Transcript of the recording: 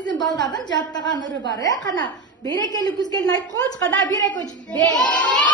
биздин балдардын жаттаган ыры бар, кана берекелүү күз келин айтып коечу, кана берекөчү.